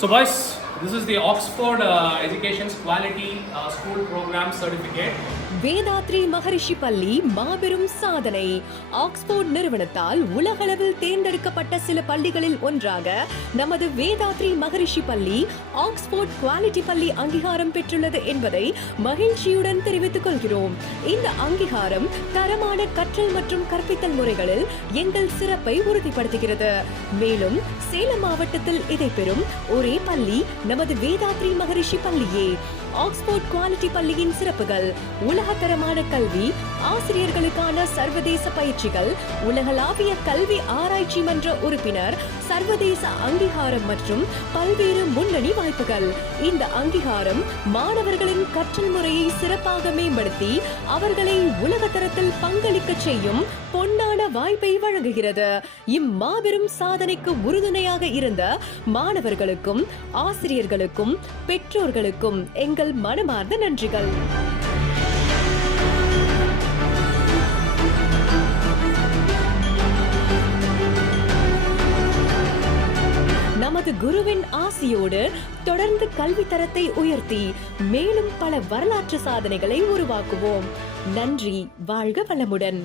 So boys, this is the Oxford Education's Quality School Program Certificate. Vethathiri மகரிஷி பள்ளி மாபெரும் சாதனை. Oxford நிறுவனத்தால் உலகளவில் தேர்ந்தெடுக்கப்பட்ட சில பள்ளிகளில் ஒன்றாக நமது வேதாத்ரி மகரிஷி பள்ளி ஆக்ஸ்போர்ட் குவாலிட்டி பள்ளி அங்கீகாரம் பெற்றுள்ளது என்பதை மகிழ்ச்சியுடன் தெரிவித்துக் கொள்கிறோம். இந்த அங்கீகாரம் தரமான கற்றல் மற்றும் கற்பித்தல் முறைகளில் எங்கள் சிறப்பை உறுதிப்படுத்துகிறது. மேலும் சேலம் மாவட்டத்தில் இதை பெறும் ஒரே பள்ளி நமது வேதாத்ரி மகரிஷி பள்ளியே. ஆக்ஸ்போர்ட் குவாலிட்டி பள்ளியின் சிறப்புகள்: உலகத்தரமான கல்வி, ஆசிரியர்களுக்கான சர்வதேச பயிற்சிகள், உலகளாவிய கல்வி ஆராய்ச்சி மன்ற உறுப்பினர், சர்வதேச அங்கீகாரம் மற்றும் பல்வேறு முன்னணி வாய்ப்புகள். இந்த அங்கீகாரம் மாணவர்களின் கற்றல் முறையை சிறப்பாக மேம்படுத்தி அவர்களை உலகத்தரத்தில் பங்களிக்க செய்யும் பொன்னான வாய்ப்பை வழங்குகிறது. இம்மாபெரும் சாதனைக்கு உறுதுணையாக இருந்த மாணவர்களுக்கும் ஆசிரியர்களுக்கும் பெற்றோர்களுக்கும் எங்கள் மனமார்ந்த நன்றிகள். நமது குருவின் ஆசியோடு தொடர்ந்து கல்வி தரத்தை உயர்த்தி மேலும் பல வரலாற்று சாதனைகளை உருவாக்குவோம். நன்றி. வாழ்க வளமுடன்.